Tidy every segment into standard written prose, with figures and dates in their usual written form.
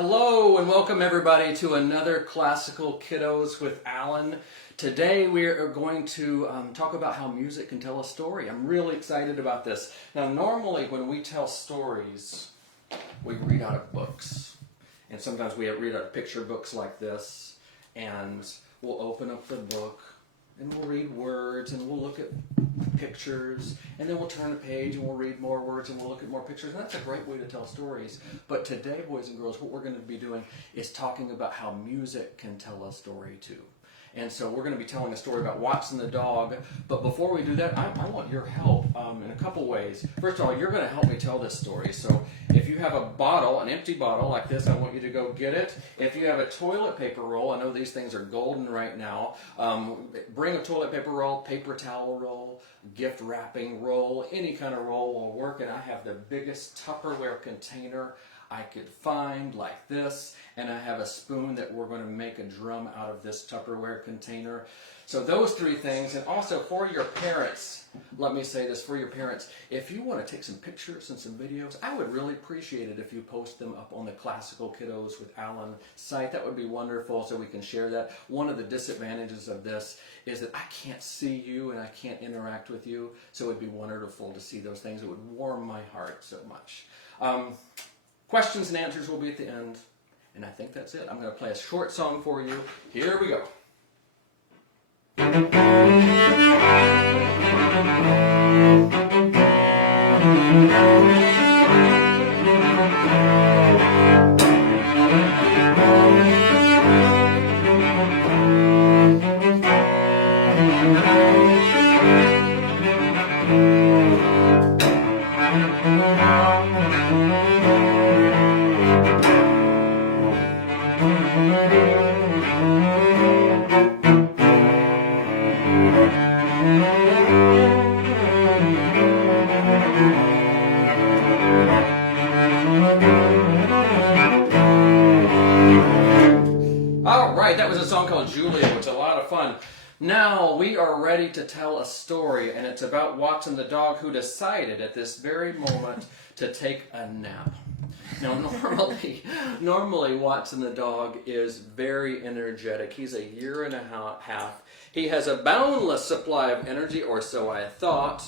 Hello and welcome everybody to another Classical Kiddos with Alan. Today we are going to talk about how music can tell a story. I'm really excited about this. Now normally when we tell stories, we read out of books. And sometimes we read out of picture books like this. And we'll open up the book and we'll read words and we'll look at pictures, and then we'll turn the page and we'll read more words and we'll look at more pictures, and that's a great way to tell stories. But today, boys and girls, what we're going to be doing is talking about how music can tell a story too. And so we're going to be telling a story about Watson the dog, but before we do that, I want your help in a couple ways. First of all, you're going to help me tell this story. So if you have a bottle, an empty bottle like this, I want you to go get it. If you have a toilet paper roll, I know these things are golden right now, bring a toilet paper roll, paper towel roll, gift wrapping roll, any kind of roll will work. And I have the biggest Tupperware container I could find like this, and I have a spoon that we're going to make a drum out of this Tupperware container. So those three things, and also for your parents, let me say this, for your parents, if you want to take some pictures and some videos, I would really appreciate it if you post them up on the Classical Kiddos with Alan site. That would be wonderful so we can share that. One of the disadvantages of this is that I can't see you and I can't interact with you, so it would be wonderful to see those things. It would warm my heart so much. Questions and answers will be at the end, and I think that's it. I'm going to play a short song for you. Here we go. That was a song called Julia, which is a lot of fun. Now we are ready to tell a story, and it's about Watson the dog who decided at this very moment to take a nap. Now normally Watson the dog is very energetic. He's a year and a half. He has a boundless supply of energy, or so I thought.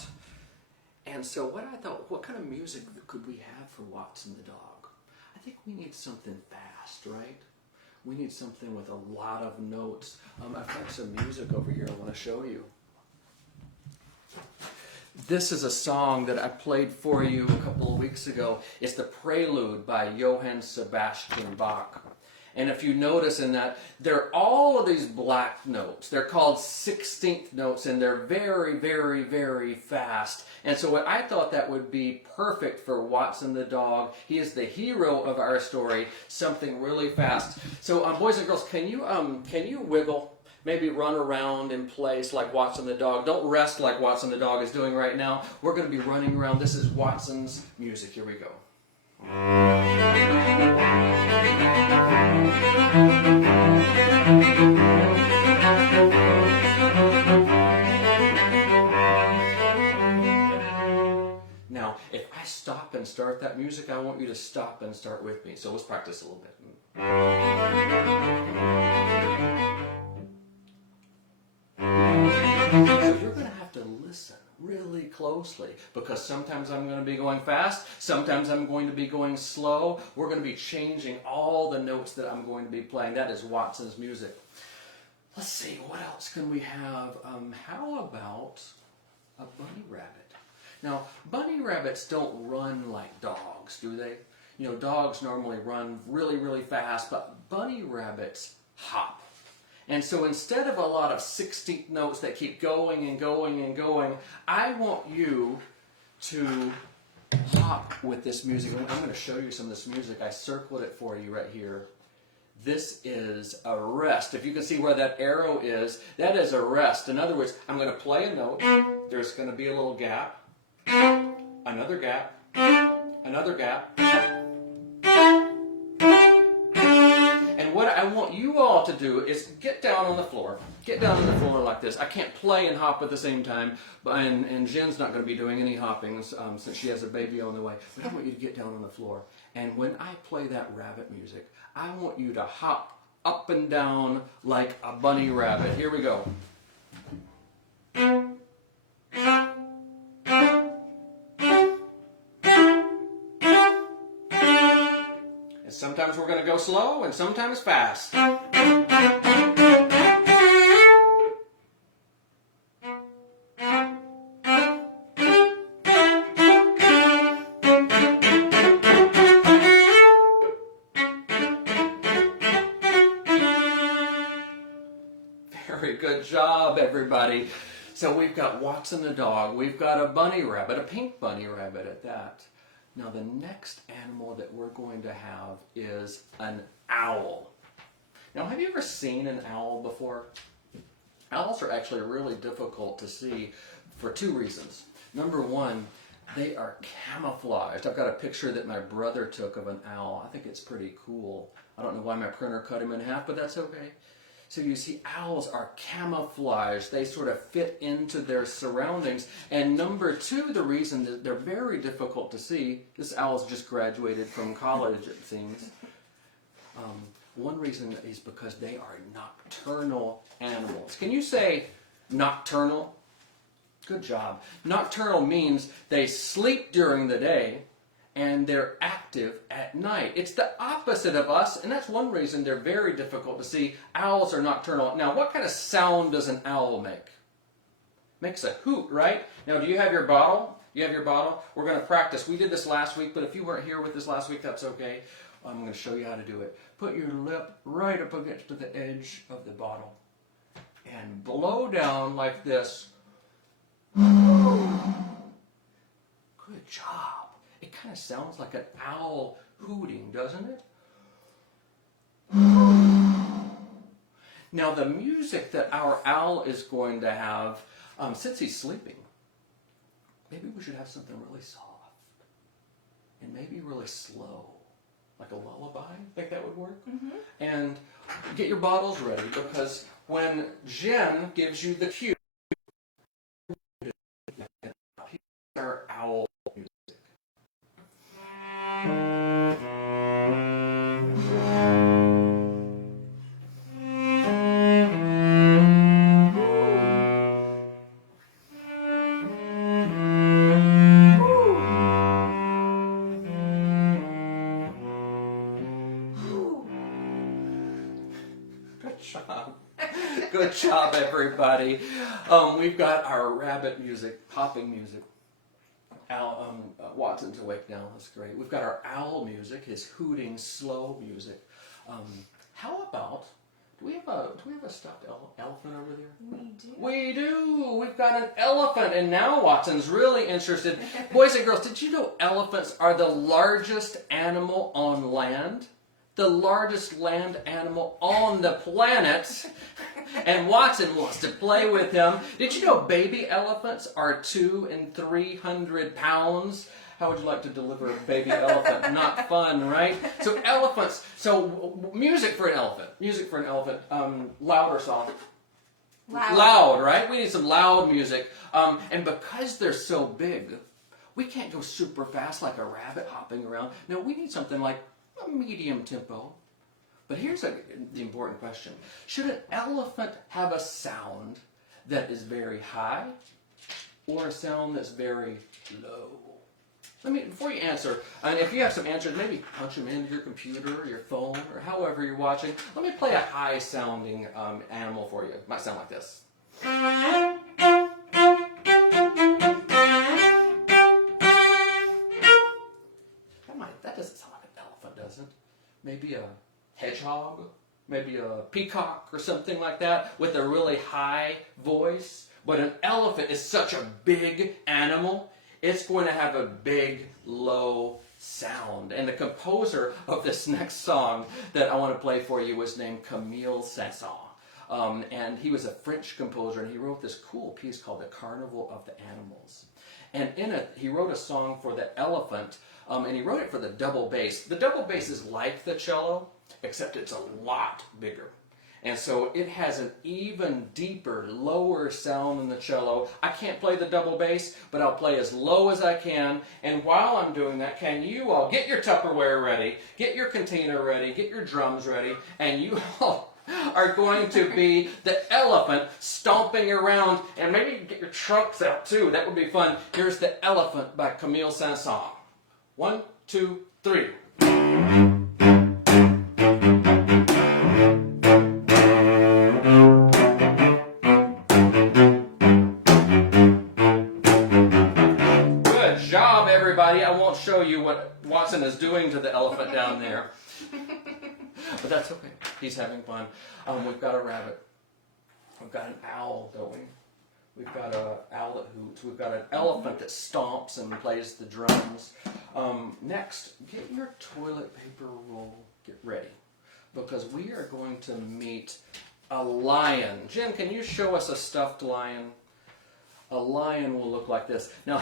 And so what kind of music could we have for Watson the dog? I think we need something fast, right? We need something with a lot of notes. I've got some music over here I want to show you. This is a song that I played for you a couple of weeks ago. It's the Prelude by Johann Sebastian Bach. And if you notice in that, there are all of these black notes. They're called 16th notes, and they're very, very, very fast. And so I thought that would be perfect for Watson the dog. He is the hero of our story, something really fast. So boys and girls, can you wiggle? Maybe run around in place like Watson the dog. Don't rest like Watson the dog is doing right now. We're going to be running around. This is Watson's music. Here we go. Now, if I stop and start that music, I want you to stop and start with me. So let's practice a little bit. So you're going to have to listen really closely, because sometimes I'm going to be going fast, sometimes I'm going to be going slow. We're going to be changing all the notes that I'm going to be playing. That is Watson's music. Let's see, what else can we have? How about a bunny rabbit? Now, bunny rabbits don't run like dogs, do they? You know, dogs normally run really, really fast, but bunny rabbits hop. And so instead of a lot of 16th notes that keep going and going and going, I want you to hop with this music. I'm going to show you some of this music. I circled it for you right here. This is a rest. If you can see where that arrow is, that is a rest. In other words, I'm going to play a note. There's going to be a little gap. Another gap. Another gap. And And what I want you all to do is get down on the floor. Get down on the floor like this. I can't play and hop at the same time, and Jen's not going to be doing any hoppings since she has a baby on the way. But I want you to get down on the floor. And when I play that rabbit music, I want you to hop up and down like a bunny rabbit. Here we go. And sometimes we're going to go slow and sometimes fast. Very good job, everybody. So we've got Watson the dog. We've got a bunny rabbit, a pink bunny rabbit at that. Now the next animal that we're going to have is an owl. Now have you ever seen an owl before? Owls are actually really difficult to see for two reasons. Number one, they are camouflaged. I've got a picture that my brother took of an owl. I think it's pretty cool. I don't know why my printer cut him in half, but that's okay. So you see, owls are camouflaged. They sort of fit into their surroundings. And number two, the reason that they're very difficult to see, this owl's just graduated from college, it seems. One reason is because they are nocturnal animals. Can you say nocturnal? Good job. Nocturnal means they sleep during the day and they're active at night. It's the opposite of us, and that's one reason they're very difficult to see. Owls are nocturnal. Now, what kind of sound does an owl make? Makes a hoot, right? Now, do you have your bottle? You have your bottle? We're going to practice. We did this last week, but if you weren't here with us last week, that's okay. I'm going to show you how to do it. Put your lip right up against the edge of the bottle and blow down like this. Good job. It kind of sounds like an owl hooting, doesn't it? Now the music that our owl is going to have, since he's sleeping, maybe we should have something really soft and maybe really slow, like a lullaby. Think that would work? Mm-hmm. And get your bottles ready, because when Jen gives you the cue, our owl music. Good job, everybody. We've got our rabbit music, popping music. Watson's awake now. That's great. We've got our owl music, his hooting, slow music. How about, do we have a stuffed elephant over there? We do. We do. We've got an elephant, and now Watson's really interested. Boys and girls, did you know elephants are the largest animal on land? The largest land animal on the planet. And Watson wants to play with him. Did you know baby elephants are 200 and 300 pounds? How would you like to deliver a baby elephant? Not fun, right? So elephants. So music for an elephant. Music for an elephant. Loud or soft? Loud. Loud, right? We need some loud music. And because they're so big, we can't go super fast like a rabbit hopping around. No, we need something like a medium tempo. But here's the important question. Should an elephant have a sound that is very high or a sound that's very low? Before you answer, and if you have some answers, maybe punch them into your computer or your phone or however you're watching. Let me play a high-sounding animal for you. It might sound like this. That doesn't sound like an elephant, does it? Maybe a hedgehog, maybe a peacock or something like that with a really high voice. But an elephant is such a big animal, it's going to have a big, low sound. And the composer of this next song that I want to play for you was named Camille Saint-Saëns. And he was a French composer, and he wrote this cool piece called The Carnival of the Animals. And in it, he wrote a song for the elephant, and he wrote it for the double bass. The double bass is like the cello, except it's a lot bigger. And so it has an even deeper, lower sound than the cello. I can't play the double bass, but I'll play as low as I can. And while I'm doing that, can you all get your Tupperware ready, get your container ready, get your drums ready, and you all are going to be the elephant stomping around, and maybe you can get your trunks out too. That would be fun. Here's The Elephant by Camille Saint-Saëns. 1, 2, 3. I won't show you what Watson is doing to the elephant down there. But that's okay. He's having fun. We've got a rabbit. We've got an owl, don't we? We've got an owl that hoots. We've got an elephant that stomps and plays the drums. Next, get your toilet paper roll. Get ready. Because we are going to meet a lion. Jen, can you show us a stuffed lion? A lion will look like this. Now,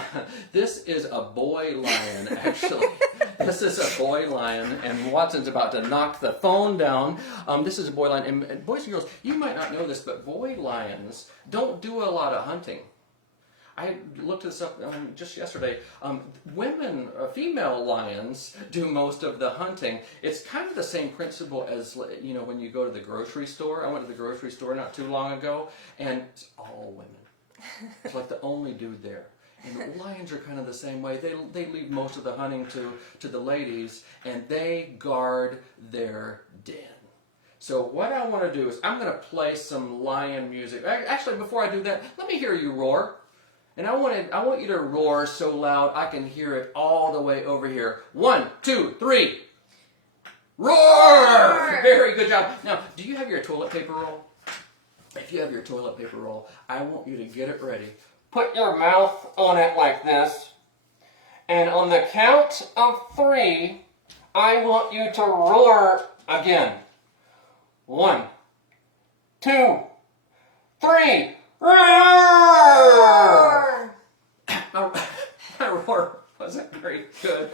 this is a boy lion, actually. This is a boy lion, and Watson's about to knock the phone down. This is a boy lion. And boys and girls, you might not know this, but boy lions don't do a lot of hunting. I looked this up just yesterday. Female lions do most of the hunting. It's kind of the same principle as, you know, when you go to the grocery store. I went to the grocery store not too long ago, and it's all women. It's like the only dude there. And lions are kind of the same way. They leave most of the hunting to the ladies, and they guard their den. So what I want to do is I'm going to play some lion music. Actually, before I do that, let me hear you roar. And I want you to roar so loud I can hear it all the way over here. 1, 2, 3. Roar! Very good job. Now, do you have your toilet paper roll? If you have your toilet paper roll, I want you to get it ready. Put your mouth on it like this. And on the count of 3, I want you to roar again. 1, 2, 3. Roar! My roar wasn't very good,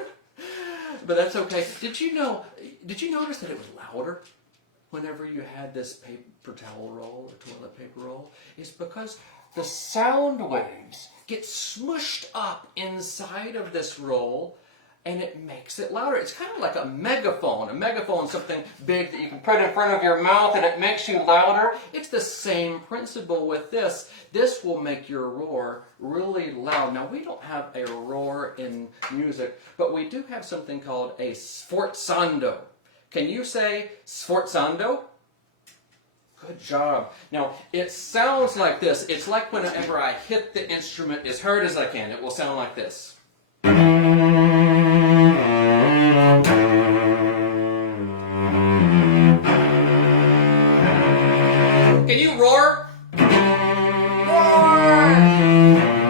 but that's okay. Did you notice that it was louder whenever you had this paper towel roll or toilet paper roll? It's because the sound waves get smushed up inside of this roll, and it makes it louder. It's kind of like a megaphone. A megaphone is something big that you can put in front of your mouth and it makes you louder. It's the same principle with this. This will make your roar really loud. Now, we don't have a roar in music, but we do have something called a sforzando. Can you say sforzando? Good job. Now, it sounds like this. It's like whenever I hit the instrument as hard as I can, it will sound like this. Can you roar? Roar!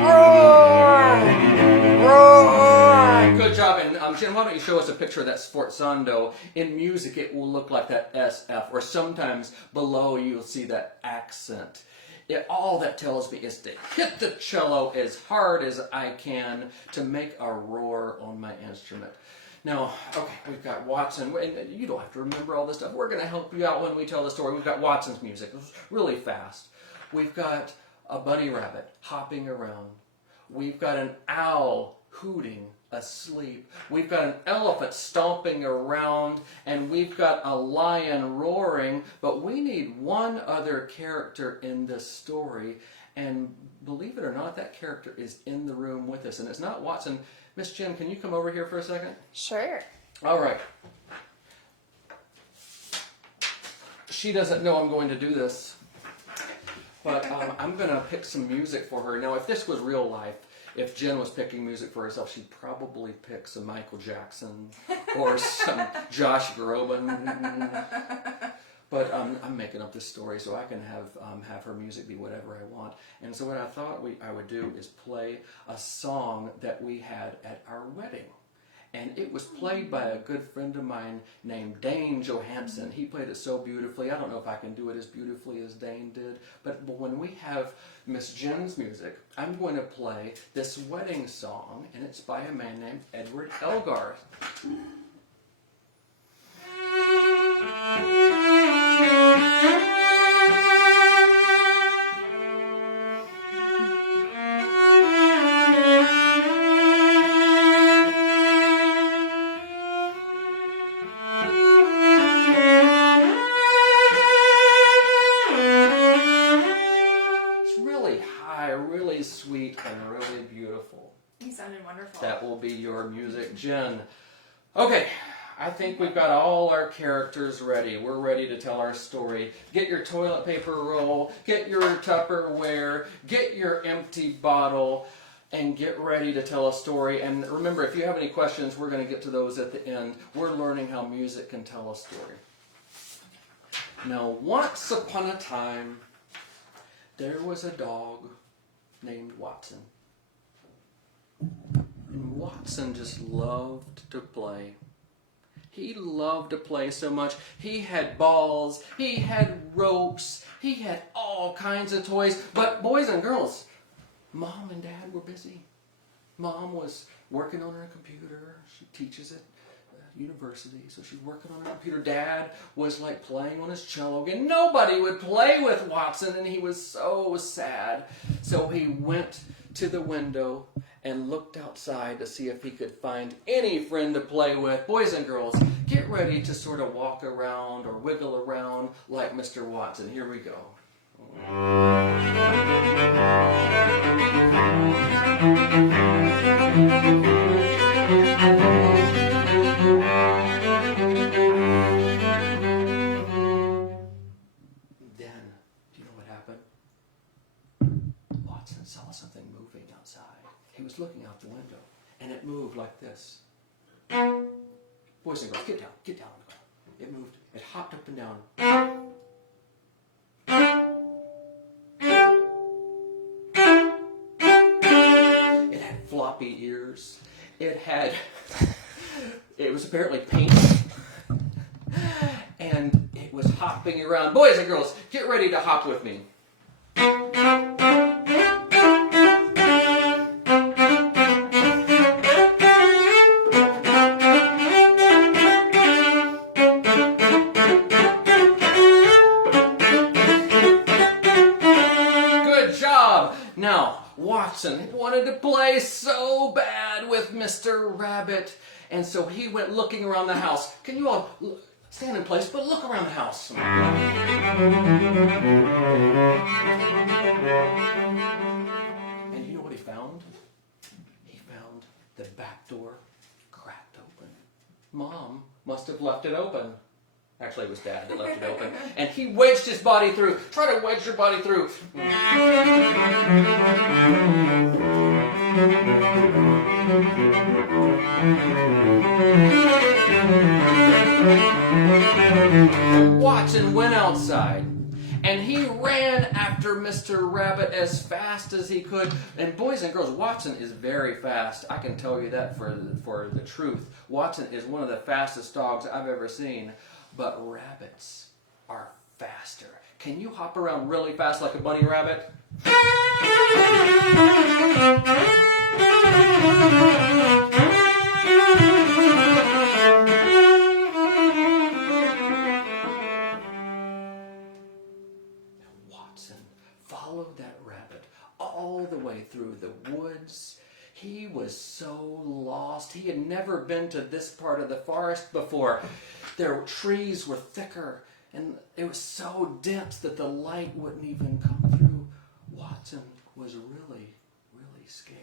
Roar! Roar! Good job. And Jen, why don't you show us a picture of that sforzando? In music, it will look like that SF, or sometimes below you'll see that accent. All that tells me is to hit the cello as hard as I can to make a roar on my instrument. Now, okay, we've got Watson, and you don't have to remember all this stuff. We're going to help you out when we tell the story. We've got Watson's music, really fast. We've got a bunny rabbit hopping around. We've got an owl hooting asleep. We've got an elephant stomping around, and we've got a lion roaring, but we need one other character in this story, and believe it or not, that character is in the room with us, and it's not Watson. Miss Jen, can you come over here for a second? Sure. All right. She doesn't know I'm going to do this, but I'm going to pick some music for her. Now, if this was real life, if Jen was picking music for herself, she'd probably pick some Michael Jackson or some Josh Groban. But I'm making up this story so I can have her music be whatever I want. And so what I thought I would do is play a song that we had at our wedding. And it was played by a good friend of mine named Dane Johann. He played it so beautifully. I don't know if I can do it as beautifully as Dane did. But when we have Miss Jen's music, I'm going to play this wedding song. And it's by a man named Edward Elgar. really beautiful. You sounded wonderful. That will be your music, Jen. Okay, I think we've got all our characters ready. We're ready to tell our story. Get your toilet paper roll, get your Tupperware, get your empty bottle, and get ready to tell a story. And remember, if you have any questions, we're going to get to those at the end. We're learning how music can tell a story. Now, once upon a time, there was a dog named Watson. And Watson just loved to play. He loved to play so much. He had balls, he had ropes, he had all kinds of toys. But boys and girls, Mom and Dad were busy. Mom was working on her computer. She teaches at university, so she's working on her computer. Dad was like playing on his cello again. Nobody would play with Watson, and he was so sad. So he went to the window and looked outside to see if he could find any friend to play with. Boys and girls, get ready to sort of walk around or wiggle around like Mr. Watson. Here we go. Saw something moving outside. He was looking out the window, and it moved like this. Boys and girls, get down on the ground. It moved. It hopped up and down. It had floppy ears. It was apparently pink. And it was hopping around. Boys and girls, get ready to hop with me. Now, Watson wanted to play so bad with Mr. Rabbit, and so he went looking around the house. Can you all stand in place, but look around the house. And you know what he found? He found the back door cracked open. Mom must have left it open. Actually, it was Dad that left it open. And he wedged his body through. Try to wedge your body through. Watson went outside. And he ran after Mr. Rabbit as fast as he could. And boys and girls, Watson is very fast. I can tell you that for the truth. Watson is one of the fastest dogs I've ever seen. But rabbits are faster. Can you hop around really fast like a bunny rabbit? Watson followed that rabbit all the way through the woods. He was so lost. He had never been to this part of the forest before. Their trees were thicker, and it was so dense that the light wouldn't even come through. Watson was really, really scared.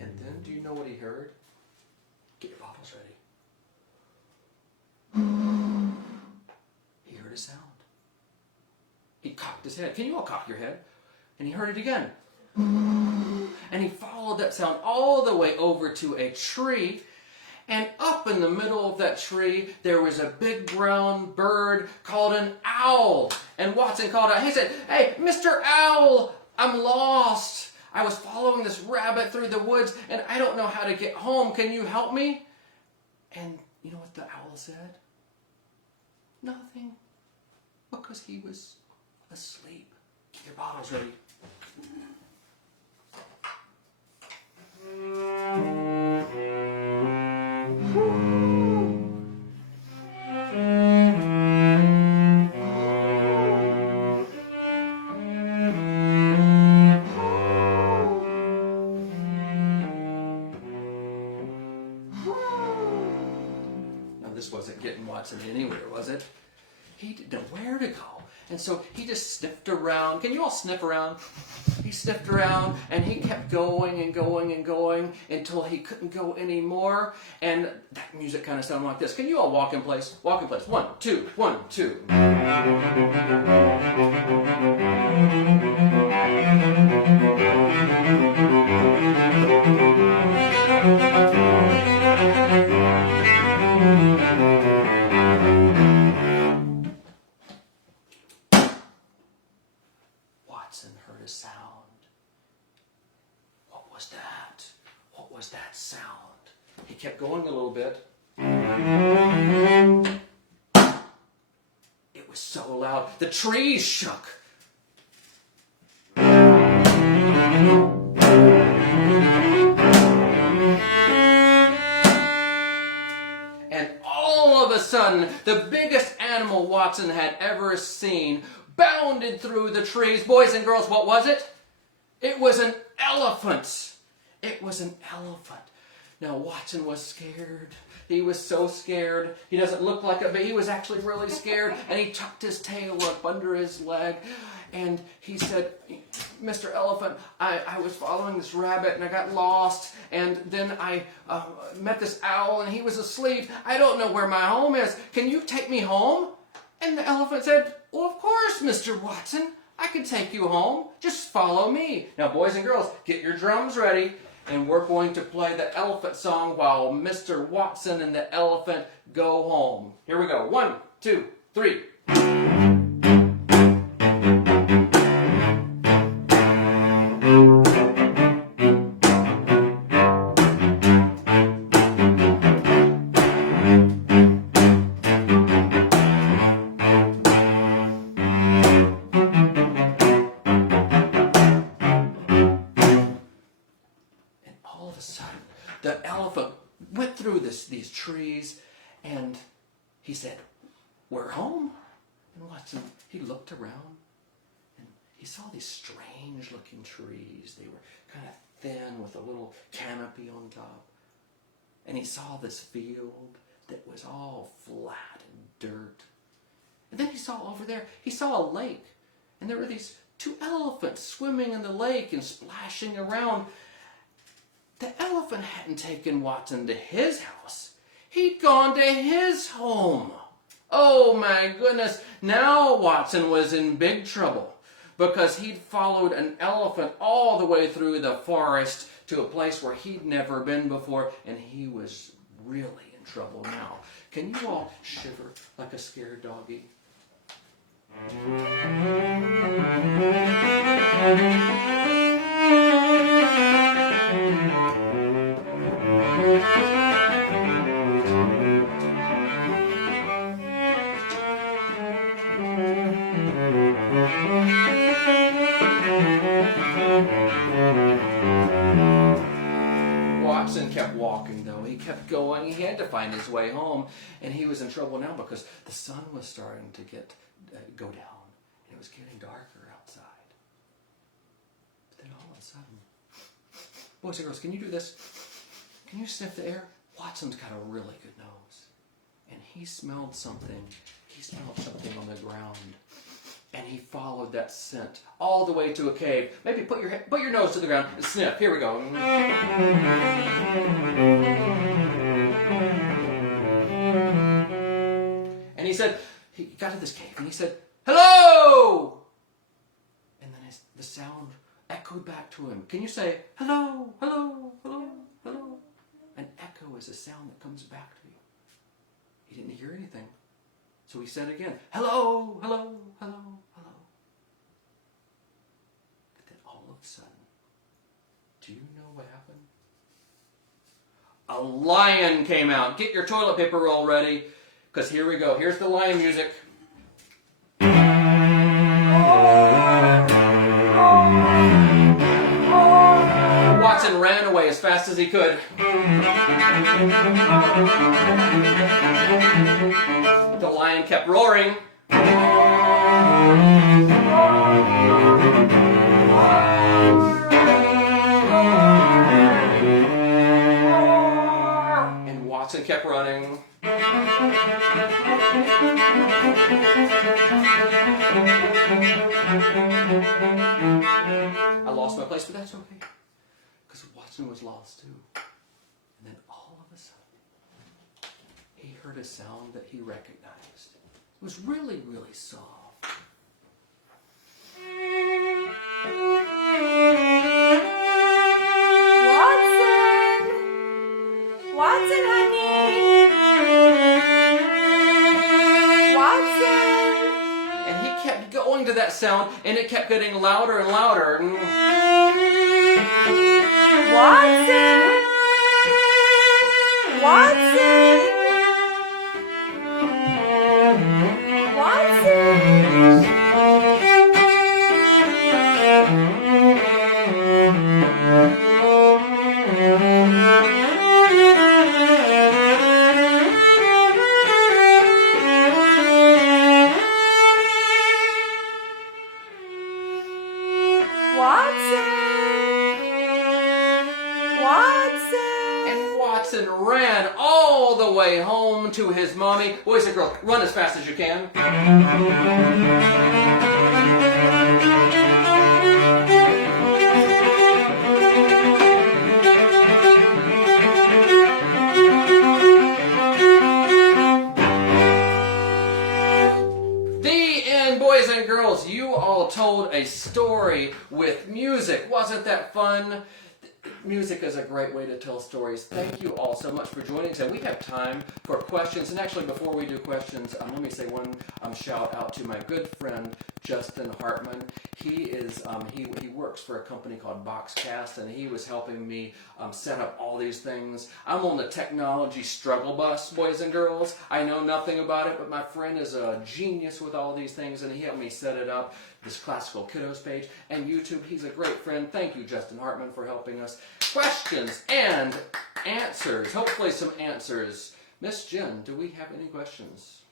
And then, do you know what he heard? Get your bottles ready. He heard a sound. He cocked his head. Can you all cock your head? And he heard it again. And he followed that sound all the way over to a tree. And up in the middle of that tree, there was a big brown bird called an owl. And Watson called out. He said, "Hey, Mr. Owl, I'm lost. I was following this rabbit through the woods, and I don't know how to get home. Can you help me?" And you know what the owl said? Nothing. Because he was asleep. Get your bottles ready. Watson anywhere, was it? He didn't know where to go. And so he just sniffed around. Can you all sniff around? He sniffed around and he kept going and going and going until he couldn't go anymore. And that music kind of sounded like this. Can you all walk in place? Walk in place. 1, 2, 1, 2. Watson heard a sound. What was that? What was that sound? He kept going a little bit. It was so loud. The trees shook. And all of a sudden, the biggest animal Watson had ever seen bounded through the trees. Boys and girls, what was it? It was an elephant. It was an elephant. Now Watson was scared. He was so scared. He doesn't look like it, but he was actually really scared. And he tucked his tail up under his leg. And he said, Mr. Elephant, I was following this rabbit and I got lost. And then I met this owl and he was asleep. I don't know where my home is. Can you take me home? And the elephant said, well, of course, Mr. Watson. I can take you home. Just follow me. Now, boys and girls, get your drums ready. And we're going to play the elephant song while Mr. Watson and the elephant go home. Here we go. 1, 2, 3. The elephant went through these trees, and he said, we're home. And Watson, he looked around, and he saw these strange-looking trees. They were kind of thin with a little canopy on top. And he saw this field that was all flat and dirt. And then he saw over there, he saw a lake, and there were these 2 elephants swimming in the lake and splashing around. The elephant hadn't taken Watson to his house. He'd gone to his home. Oh my goodness. Now Watson was in big trouble because he'd followed an elephant all the way through the forest to a place where he'd never been before, and he was really in trouble now. Can you all shiver like a scared doggy? Watson kept walking, though. He kept going. He had to find his way home, and he was in trouble now because the sun was starting to go down, and it was getting darker outside. But then all of a sudden, boys and girls, can you do this? Can you sniff the air? Watson's got a really good nose, and he smelled something. He smelled something on the ground. And he followed that scent all the way to a cave. Maybe put your nose to the ground and sniff. Here we go. And he said, he got to this cave and he said, hello! And then the sound echoed back to him. Can you say, hello, hello, hello, hello? An echo is a sound that comes back to you. He didn't hear anything. So he said again, hello, hello, hello, hello. But then all of a sudden, do you know what happened? A lion came out. Get your toilet paper roll ready, because here we go. Here's the lion music. Watson ran away as fast as he could. The lion kept roaring. And Watson kept running. place, but that's okay. Because Watson was lost too. And then all of a sudden, he heard a sound that he recognized. It was really, really soft. Watson, honey! Watson! And he kept going to that sound, and it kept getting louder and louder. Watson! Watson! Watson! Watson ran all the way home to his mommy. Boys and girls, run as fast as you can. The end, boys and girls. You all told a story with music. Wasn't that fun? Music is a great way to tell stories. Thank you all so much for joining us. And we have time for questions. And actually, before we do questions, let me say one shout out to my good friend, Justin Hartman. He is he works for a company called Boxcast, and he was helping me set up all these things. I'm on the technology struggle bus, boys and girls. I know nothing about it, but my friend is a genius with all these things, and he helped me set it up. This Classical Kiddos page and YouTube. He's a great friend. Thank you, Justin Hartman, for helping us. Questions and answers. Hopefully some answers. Miss Jen, do we have any questions?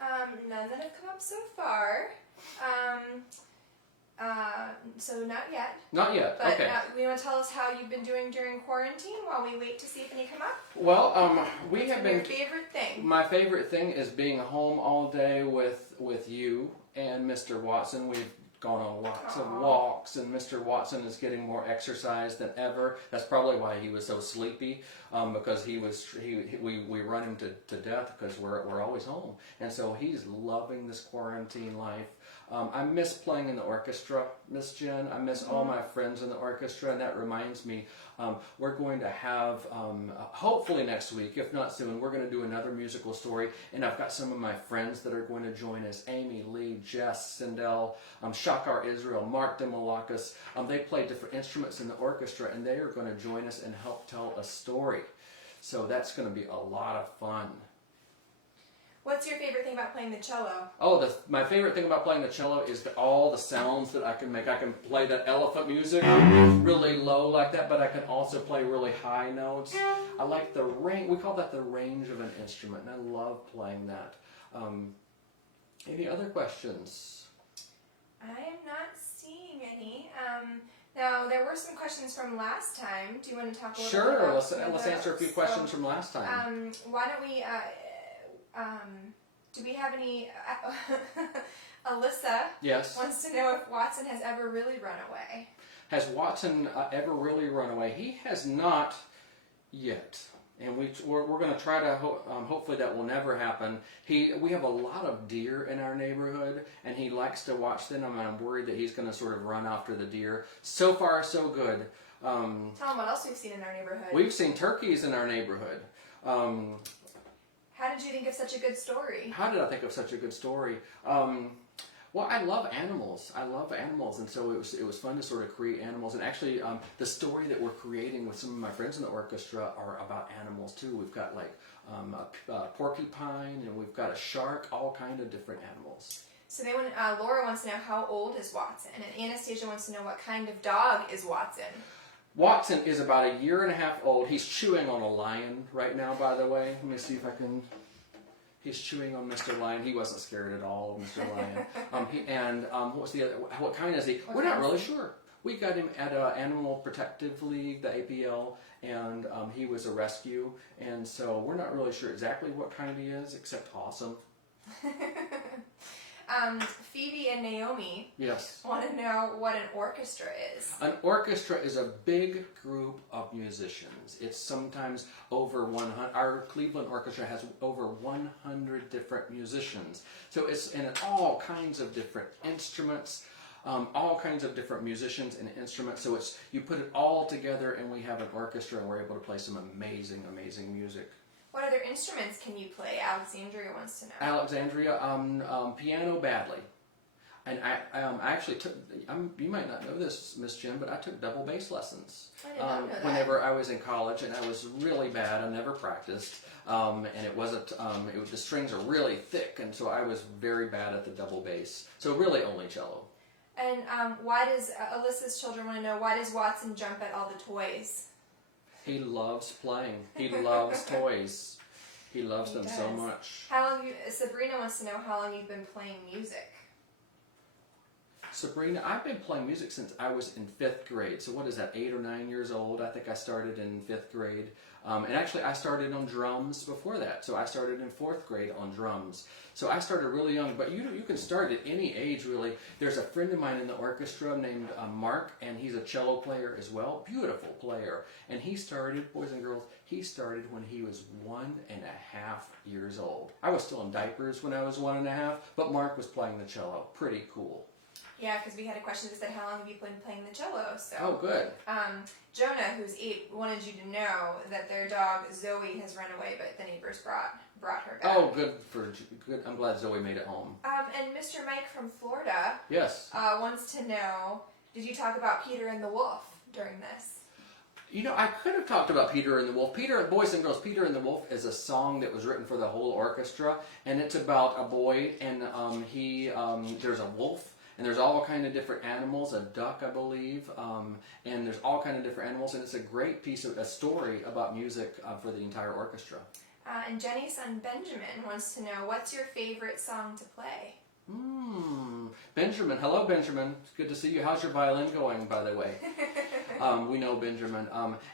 None that have come up so far. So not yet. Not yet. But okay. You want to tell us how you've been doing during quarantine while we wait to see if any come up? Well, we have been. Your favorite thing? My favorite thing is being home all day with you and Mr. Watson. We've gone on lots of walks, and Mr. Watson is getting more exercise than ever. That's probably why he was so sleepy, because we run him to death because we're always home, and so he's loving this quarantine life. I miss playing in the orchestra, Miss Jen. I miss all my friends in the orchestra, and that reminds me, we're going to have, hopefully next week, if not soon, we're going to do another musical story, and I've got some of my friends that are going to join us, Amy, Lee, Jess, Sindel, Shakar Israel, Mark Demolakis. They play different instruments in the orchestra, and they are going to join us and help tell a story. So that's going to be a lot of fun. What's your favorite thing about playing the cello? Oh, my favorite thing about playing the cello is all the sounds that I can make. I can play that elephant music really low like that, but I can also play really high notes. I like the range. We call that the range of an instrument, and I love playing that. Any other questions? I am not seeing any. Now, there were some questions from last time. Do you want to talk a little bit about Sure, let's answer a few questions from last time. Why don't we... do we have any... Alyssa wants to know if Watson has ever really run away. Has Watson ever really run away? He has not yet. And we're going to try to, hopefully that will never happen. We have a lot of deer in our neighborhood, and he likes to watch them. I'm worried that he's going to sort of run after the deer. So far, so good. Tell him what else we've seen in our neighborhood. We've seen turkeys in our neighborhood. How did you think of such a good story? How did I think of such a good story? Well, I love animals. I love animals, and so it was fun to sort of create animals. And actually, the story that we're creating with some of my friends in the orchestra are about animals too. We've got like a porcupine, and we've got a shark, all kind of different animals. So Laura wants to know how old is Watson, and Anastasia wants to know what kind of dog is Watson. Watson is about 1.5 years old. He's chewing on a lion right now, by the way. Let me see if I can... He's chewing on Mr. Lion. He wasn't scared at all of Mr. Lion. What's the other? What kind is he? We're not really sure. We got him at an Animal Protective League, the APL, and he was a rescue. And so we're not really sure exactly what kind he is, except awesome. Phoebe and Naomi Yes. want to know what an orchestra is. An orchestra is a big group of musicians. It's sometimes over 100. Our Cleveland Orchestra has over 100 different musicians. So it's in all kinds of different instruments, all kinds of different musicians and instruments. So it's you put it all together and we have an orchestra and we're able to play some amazing, amazing music. What other instruments can you play? Alexandria wants to know. Alexandria, piano badly. And I actually took, you might not know this, Miss Jen, but I took double bass lessons. I did not know that. Whenever I was in college, and I was really bad. I never practiced. And it wasn't, the strings are really thick, and so I was very bad at the double bass. So really only cello. And why does, Alyssa's children want to know, why does Watson jump at all the toys? He loves playing. He loves toys. He loves them so much. Sabrina wants to know how long you've been playing music. Sabrina, I've been playing music since I was in 5th grade. So what is that, 8 or 9 years old? I think I started in 5th grade. And actually I started on drums before that. So I started in 4th grade on drums. So I started really young, but you can start at any age really. There's a friend of mine in the orchestra named Mark, and he's a cello player as well. Beautiful player. And he started, boys and girls, he started when he was 1.5 years old. I was still in diapers when I was 1.5, but Mark was playing the cello. Pretty cool. Yeah, because we had a question that said, how long have you been playing the cello? So, oh, good. Jonah, who's 8, wanted you to know that their dog Zoe has run away, but the neighbors brought her back. Oh, good. I'm glad Zoe made it home. And Mr. Mike from Florida, yes, wants to know, did you talk about Peter and the Wolf during this? You know, I could have talked about Peter and the Wolf. Boys and girls, Peter and the Wolf is a song that was written for the whole orchestra, and it's about a boy, and there's a wolf. And there's all kind of different animals, a duck, I believe, and there's all kind of different animals, and it's a great piece of a story about music for the entire orchestra. And Jenny's son Benjamin wants to know, what's your favorite song to play? Benjamin. Hello, Benjamin. It's good to see you. How's your violin going, by the way? We know Benjamin.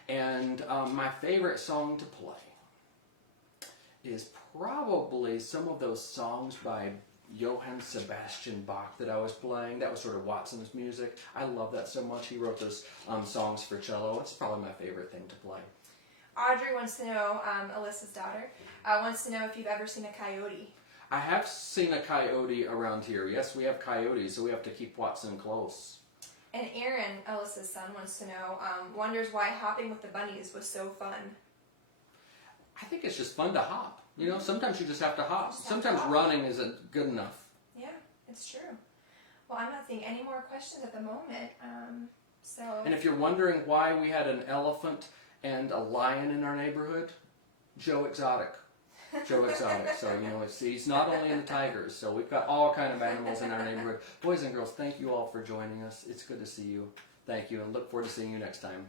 My favorite song to play is probably some of those songs by Johann Sebastian Bach that I was playing. That was sort of Watson's music. I love that so much. He wrote those songs for cello. It's probably my favorite thing to play. Audrey wants to know, Alyssa's daughter, wants to know if you've ever seen a coyote. I have seen a coyote around here. Yes, we have coyotes, so we have to keep Watson close. And Aaron, Alyssa's son, wants to know, wonders why hopping with the bunnies was so fun. I think it's just fun to hop. You know, sometimes you just have to hop. Sometimes running isn't good enough. Yeah, it's true. Well, I'm not seeing any more questions at the moment. And if you're wondering why we had an elephant and a lion in our neighborhood, Joe Exotic. Joe Exotic. So, you know, he's not only in the tigers. So we've got all kind of animals in our neighborhood. Boys and girls, thank you all for joining us. It's good to see you. Thank you, and look forward to seeing you next time.